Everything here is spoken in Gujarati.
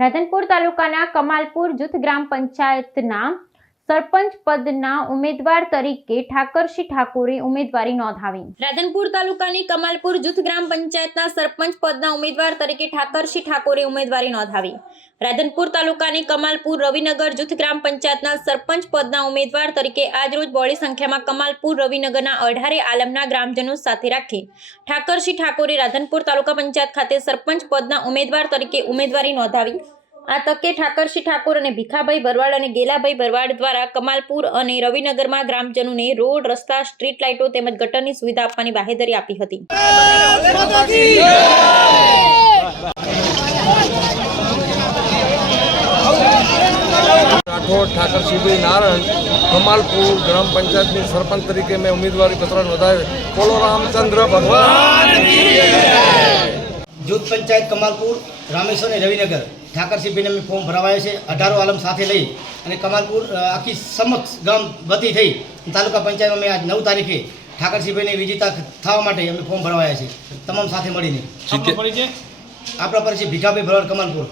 રાધનપુર તાલુકાના કમાલપુર જૂથ ગ્રામ પંચાયતના સરપંચ પદના ઉમેદવાર તરીકે ઠાકરસિંહ ઠાકોરે ઉમેદવારી નોંધાવી। રાધનપુર તાલુકાની કમાલપુર જૂથ ગ્રામ પંચાયતના સરપંચ પદના ઉમેદવાર તરીકે ઠાકરસિંહ ઠાકોરે ઉમેદવારી નોંધાવી। રાધનપુર તાલુકાની કમાલપુર રવિનગર જૂથ ગ્રામ પંચાયતના સરપંચ પદના ઉમેદવાર તરીકે આજરોજ બહોળી સંખ્યામાં કમાલપુર રવિનગરના 18 આલમના ગ્રામજનો સાથે રાખી ઠાકરસિંહ ઠાકોરે રાધનપુર તાલુકા પંચાયત ખાતે સરપંચ પદના ઉમેદવાર તરીકે ઉમેદવારી નોંધાવી। આ તકે ઠાકરસિંહ ઠાકોર અને ભીખાભાઈ ભરવાડ અને ગેલાભાઈ ભરવાડ દ્વારા કમાલપુર અને રવિનગરમાં ગ્રામજનોને રોડ, રસ્તા, સ્ટ્રીટ લાઇટો તેમજ ગટરની સુવિધા આપવાની બાહેધરી આપી હતી। राठौड़ ठाकरसिंह नारायण कमालपुर ग्राम पंचायत की सरपंच तरीके में उम्मीदवारी पत्र नोंधावे। बोलो रामचंद्र भगवान की जय। जूथ पंचायत कमालपुर रामेश्वर रविनगर ठाकरसिंह भाई ने फॉर्म भरावाया है। 18 आलम साथ लई અને કમાલપુર આખી સમક્ષ ગામ વતી થઈ તાલુકા પંચાયતમાં મેં આજ 9 તારીખે ઠાકરસિંહભાઈને વિજેતા થવા માટે અમે ફોર્મ ભરાવાયા છે તમામ સાથે મળીને। આપણા પરિચય ભીખાભાઈ ભરવાડ કમાલપુર।